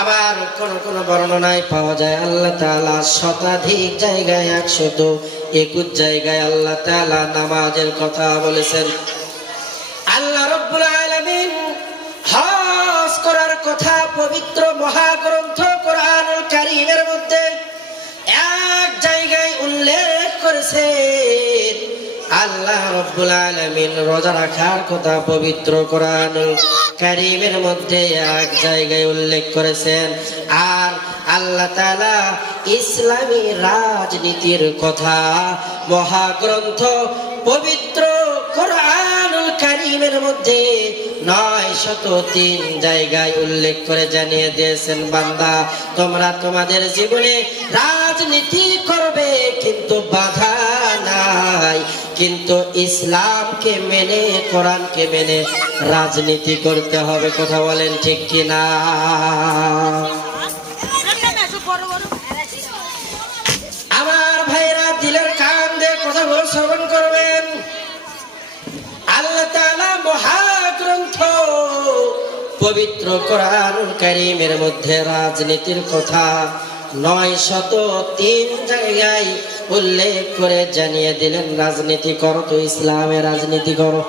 আবার কোন কোন বর্ণনায় পাওয়া যায় আল্লাহ তাআলা শতাধিক জায়গায় 121 জায়গায় আল্লাহ তাআলা নামাজের কথা বলেছেন। আল্লাহ রাব্বুল আলামিন হজ করার কথা পবিত্র মহাগ্রন্থ কোরআনুল কারীমের মধ্যে এক জায়গায় উল্লেখ করেছেন। আল্লাহ রাব্বুল আলামিন রোজা রাখার কথা পবিত্র কোরআনুল কারীমের মধ্যে এক জায়গায় উল্লেখ করেছেন। আর আল্লাহ তাআলা ইসলামী রাজনীতির কথা মহাগ্রন্থ পবিত্র কোরআনুল কারীমের মধ্যে 903 জায়গায় উল্লেখ করে জানিয়ে দিয়েছেন, বান্দা তোমরা তোমাদের জীবনে রাজনীতি করবে কিন্তু বাধা নাই, কিন্তু ইসলামকে মেনে কোরআনকে মেনে রাজনীতি করতে হবে। কথা বলেন ঠিক কিনা? আমার ভাইরা দিলের কান দিয়ে কথাগুলো শ্রবণ করবেন। আল্লাহ তাআলা মহাগ্রন্থ পবিত্র কোরআনুল কারীমের মধ্যে রাজনীতির কথা 903 জায়গায় উল্লেখ করে জানিয়ে দিলেন, রাজনীতি করো তো ইসলামে রাজনীতি করো।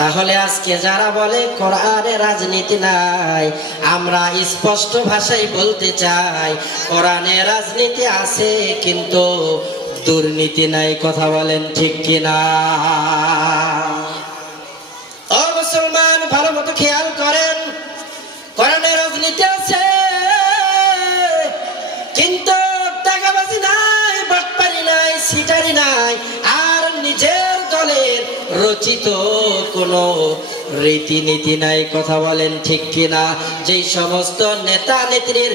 তাহলে আজকে যারা বলে কোরআনে রাজনীতি নাই, আমরা স্পষ্ট ভাষায় বলতে চাই কোরআনে রাজনীতি আছে কিন্তু দুর্নীতি নাই। কথা বলেন ঠিক কিনা? ও মুসলমান, ভালো মতো খেয়াল করেন, কোরআনে রাজনীতি আছে কিন্তু টাকাবাজি নাই, বাটপারি নাই, সিটারি নাই, আর নিজের দলের রচিত কোনো রীতিনীতি নাই। কথা বলেন ঠিক কিনা? যেই সমস্ত নেতা নেত্রীর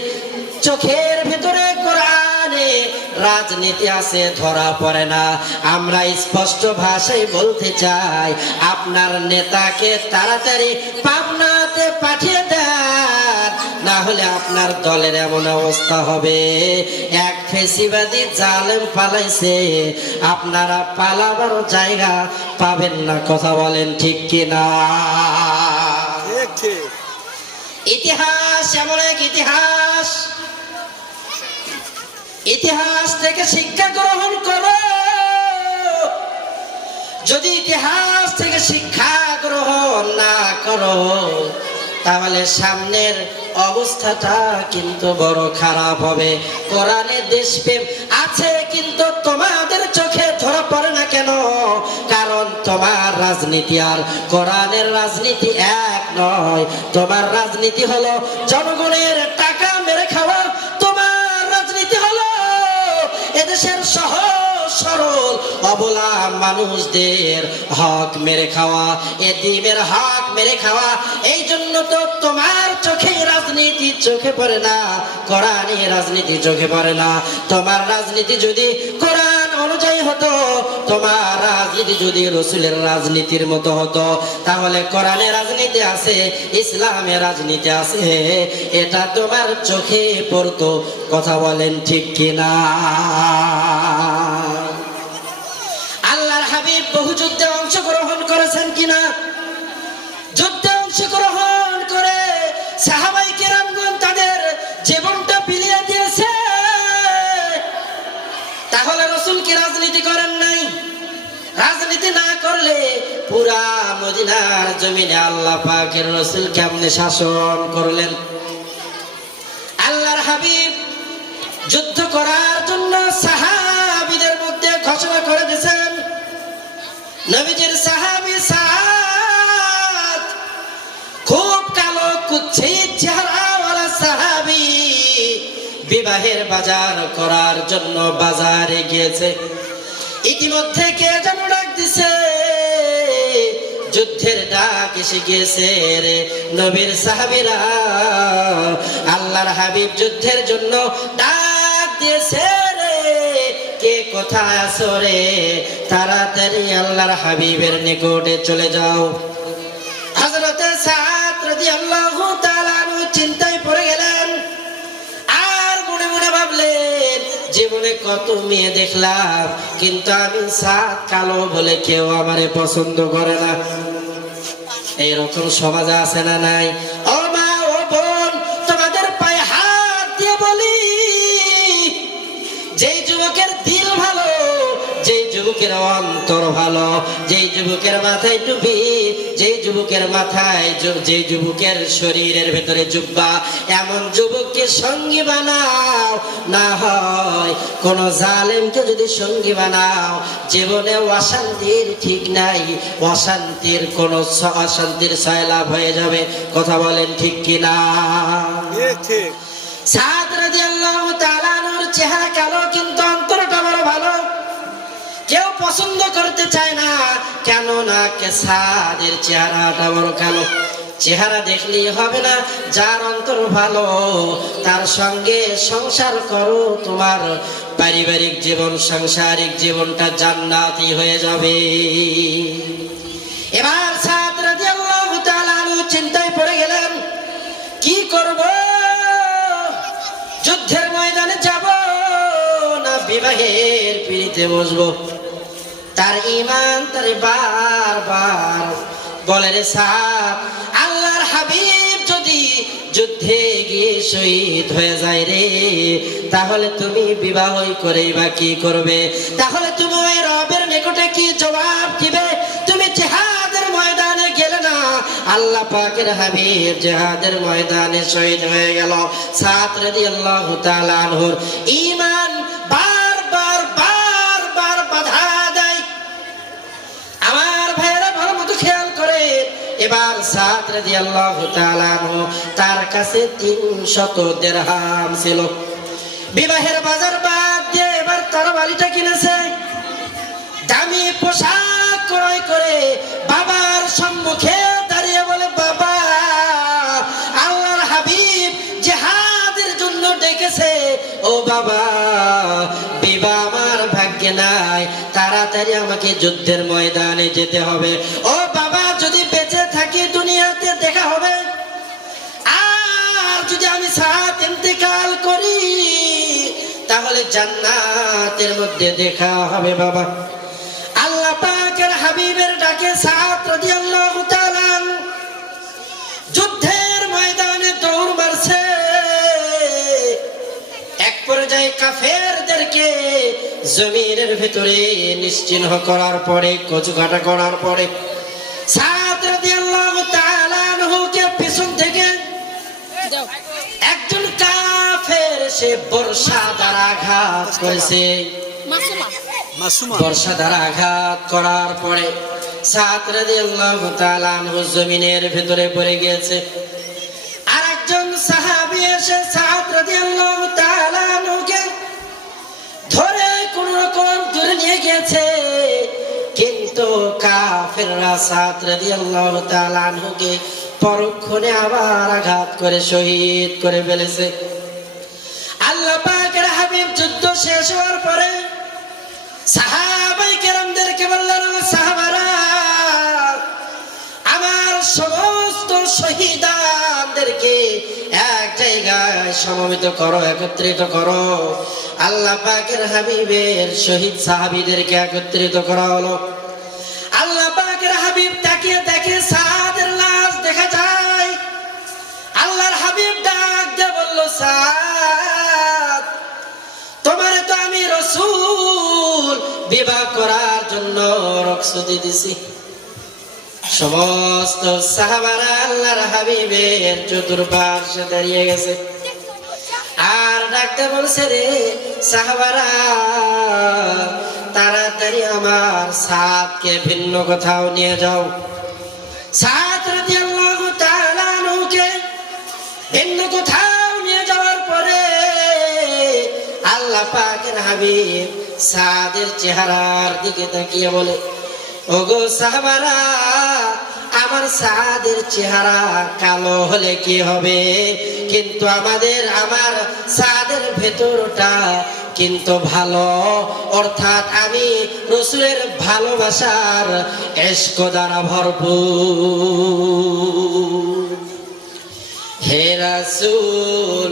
চোখের ভিতরে কোরআনে রাজনীতি আছে ধরা পড়ে না, আমরা স্পষ্ট ভাষায় বলতে চাই আপনার নেতাকে তাড়াতাড়ি পাবনাতে পাঠিয়ে দেন, না হলে আপনার দলের এমন অবস্থা হবে এক ফেসিবাদী জালেম পালাইছে, আপনারা পালাবার জায়গা পাবেন না। কথা বলেন ঠিক কিনা? ইতিহাস এমন এক ইতিহাস, ইতিহাস থেকে শিক্ষা গ্রহণ করো। যদি ইতিহাস থেকে শিক্ষা গ্রহণ না করো তাহলে সামনের অবস্থাটা কিন্তু বড় খারাপ হবে। কোরআনে দেশপ্রেম আছে কিন্তু তোমাদের চোখে ধরা পড়ে না কেন? কারণ তোমার রাজনীতি আর কোরআনের রাজনীতি এক নয়। তোমার রাজনীতি হলো জনগণের টাকা মেরে খাওয়া, তোমার রাজনীতি হলো এদেশের সহজ সরল অবলা মানুষদের হক মেরে খাওয়া, এতিমের হক মেরে খাওয়া। এই জন্য তো তোমার চোখে রাজনীতি চোখে পড়ে না, কোরআনের রাজনীতি চোখে পড়ে না। তোমার রাজনীতি যদি কোরআন অনুযায়ী হতো, তোমার রাজনীতি যদি রাসূলের রাজনীতির মতো হতো, তাহলে কোরআনের রাজনীতি আছে, ইসলামের রাজনীতি আছে, এটা তোমার চোখে পড়তো। কথা বলেন ঠিক কিনা? আল্লাহর হাবিব বহু যুদ্ধে অংশগ্রহণ করেছেন কিনা? যুদ্ধে অংশগ্রহণ করে সাহাবায়ে কেরামগণ তাদের জীবনটা বিলিয়ে দিয়েছে। তাহলে রাসূল কি রাজনীতি করেন নাই? রাজনীতি না করলে পুরা মদিনার জমিনে আল্লাহ পাকের রাসূল কেমনে শাসন করলেন? আল্লাহর হাবিব যুদ্ধ করার জন্য সাহাবীদের মধ্যে ঘোষণা করে দিয়েছেন, নবীজির সাহাবী সাদ, খুব কালো কুৎসিত চেহারাওয়ালা সাহাবী, বিবাহের বাজার করার জন্য বাজারে গিয়েছে। ইতিমধ্যে কে যেন ডাক দিছে, যুদ্ধের ডাক এসে গিয়েছে রে নবীর সাহাবীরা। আল্লাহর হাবিব যুদ্ধের জন্য ডাক দিয়েছে রে, কে কোথায় আছো রে? তাড়াতাড়ি আল্লাহর হাবিবের নিকটে চলে যাও। হযরত সাদ রাদিয়াল্লাহু তাআলা চিন্তায় পড়ে গেলেন, আর মনে মনে ভাবলেন জীবনে কত মেয়ে দেখলাম কিন্তু আমি সাদ কালো বলে কেউ আমারে পছন্দ করে না। এইরকম সমাজে আছে না নাই? ও মা ও বোন, তোমাদের অন্তর ভালো। যেই যুবকের মাথায় টুপি, যেই যুবকের মাথায়, যেই যুবকের শরীরের ভেতরে জুব্বা, এমন যুবককে সঙ্গী বানাও। না হয় কোন জালেমকে যদি সঙ্গী বানাও, জীবনে অশান্তির ঠিক নাই, অশান্তির কোন অশান্তির সয়লাভ হয়ে যাবে। কথা বলেন ঠিক কিনা? ঠিক। সাদ রাদিয়াল্লাহু তাআলা আনহুর চেহারা কালো, কিন্তু অন্তরটা বড় ভালো। কেউ পছন্দ করতে চায় না, কেন না সাদের চেহারাটা বড় কালো। চেহারা দেখলেই হবে না, যার অন্তর ভালো তার সঙ্গে সংসার করো, তোমার পারিবারিক জীবন, সাংসারিক জীবনটা জান্নাতি হয়ে যাবে। এবার সাদ রাদিয়াল্লাহু তাআলা আনহু চিন্তায় পড়ে গেলেন, কি করব? যুদ্ধের ময়দানে যাব না বিবাহের পিড়িতে বসবো? তার ঈমান তারে বারবার বলে, রে সাদ, আল্লাহর হাবিব যদি যুদ্ধে গিয়ে শহীদ হয়ে যায় রে, তাহলে তুমি বিবাহই করেই বা কি করবে? তাহলে তুমি ওই রবের নিকটে কি জবাব দিবে? তুমি জিহাদের ময়দানে গেলে না, আল্লাহ পাকের হাবিব জিহাদের ময়দানে শহীদ হয়ে গেল। সাদ রাদিয়াল্লাহু তাআলা আনহুর ঈমান বারবার বারবার বাধা দেয়। আমার ভাইয়েরা ভালো মতো খেয়াল করে, এবার সাদ রাদিয়াল্লাহু তাআলা আনহু, তার কাছে 300 দিরহাম ছিল। বিবাহের বাজার বাদ দিয়ে এবার তরবারিটা কিনেছে, দামি পোশাক ক্রয় করে বাবার সম্মুখে দাঁড়িয়ে বলে, বাবা, আল্লাহর হাবিব জিহাদের জন্য ডেকেছে। ও বাবা, বিবাহ আমার ভাগ্যে নাই, তাড়াতাড়ি আমাকে যুদ্ধের ময়দানে যেতে হবে। ও বাবা, যদি বেঁচে থাকি দুনিয়াতে দেখা হবে, আর যদি আমি সাথ ইন্তেকাল করি তাহলে জান্নাতের মধ্যে দেখা হবে। বাবা, আল্লাহ পাকের হাবিবের ডাকে সাদ রাদিয়াল্লাহু তাআলা যুদ্ধের ময়দানে দৌড় মারছে। এক পর্যায়ে কাফেরদেরকে জমিনের ভিতরে নিশ্চিহ্ন করার পরে, কচুকাটা করার পরে, সাদ রাদিয়াল্লাহু তাআলা আনহুকে পিছন থেকে একজন কাফের সে বর্ষা দ্বারা আঘাত করেছে। বর্ষা দ্বারা আঘাত করার পরে সাদ রাদিয়াল্লাহু তাআলা আনহু জমিনের ভিতরে পড়ে গিয়েছে। আর একজন সাহাবী এসে সাদ রাদিয়াল্লাহু তাআলা আনহুকে ধরে কোন রকম দূরে নিয়ে গেছে, কিন্তু কাফেররা সাদ রাদিয়াল্লাহু তাআলা আনহুকে পরক্ষণে আবার আঘাত করে শহীদ করে ফেলেছে। আল্লাহ পাকের হাবিব যুদ্ধ শেষ হওয়ার পরে সাহাবায়ে কেরামদেরকে বললেন, সাহাবারা, আমার সমস্ত শহীদদেরকে এক জায়গায় সমবেত করো, একত্রিত করো। আল্লাহ পাকের হাবিবের শহীদ সাহাবীদেরকে একত্রিত করা হলো। আল্লাহ পাকের হাবিব তাকিয়ে দেখে সাদের লাশ দেখা যায়। আল্লাহর হাবিব ডাক দিয়ে বলল, সাদ, তোমারে তো আমি রাসূল বিবাহ করার জন্য রুখসতি দিছি। সমস্ত সাহাবারা আল্লাহর হাবিবের চতুর্পার্শ্বে দাঁড়িয়ে গেছে আর ডাকতে বলছে, রে সাহাবারা, তাড়াতাড়ি আমার সাদকে ভিন্ন কোথাও নিয়ে যাও। সাদ রাদিয়াল্লাহু তাআলা আনহুকে ভিন্ন কোথাও নিয়ে যাওয়ার পরে আল্লাহ পাকের হাবিব সাদের চেহারার দিকে তাকিয়ে বলে, ওগো সাহাবারা, আমার সাদের চেহারা কালো হলে কি হবে, কিন্তু আমার সাদের ভেতরটা কিন্তু ভালো, অর্থাৎ আমি রাসূলের ভালোবাসার ইশক দ্বারা ভরপুর। হে রাসূল,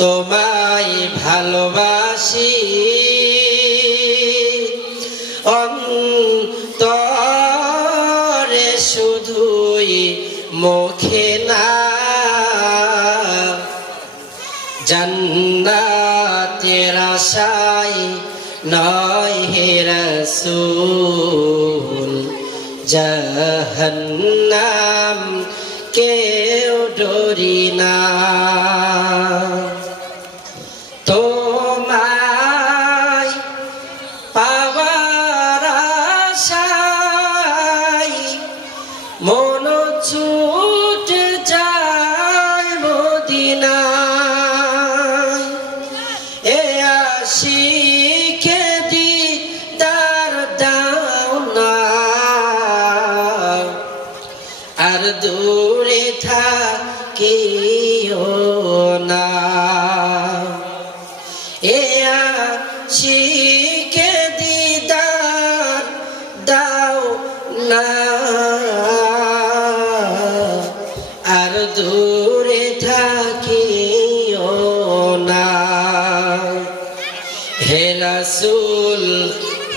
তোমায় ভালোবাসি অন্তরে শুধুই, মুখে না, জান্নাতের আশায় নয় হে রাসূল। রাসূল জাহান্নাম কেউ ডরি না তোমায় পাওয়ার আশায় মন ছুটে যায় মদিনায় এ আশিকে দিদার দাও না আর দূরে থাকিও না এ আশিকে দিদার দাও না আর দূরে থাকিও না হে রাসূল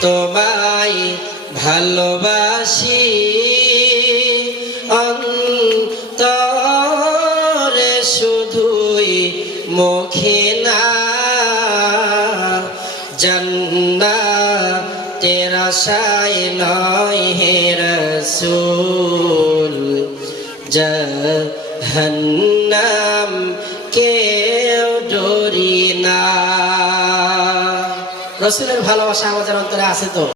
তোমায় ভালোবাসি অন্তরে শুধুই মুখে না জান্নাতের আশায় নয় হে রাসূল জাহান্নাম কেউ ডরি না। রাসূলের ভালোবাসা আমাদের অন্তরে আছে তো।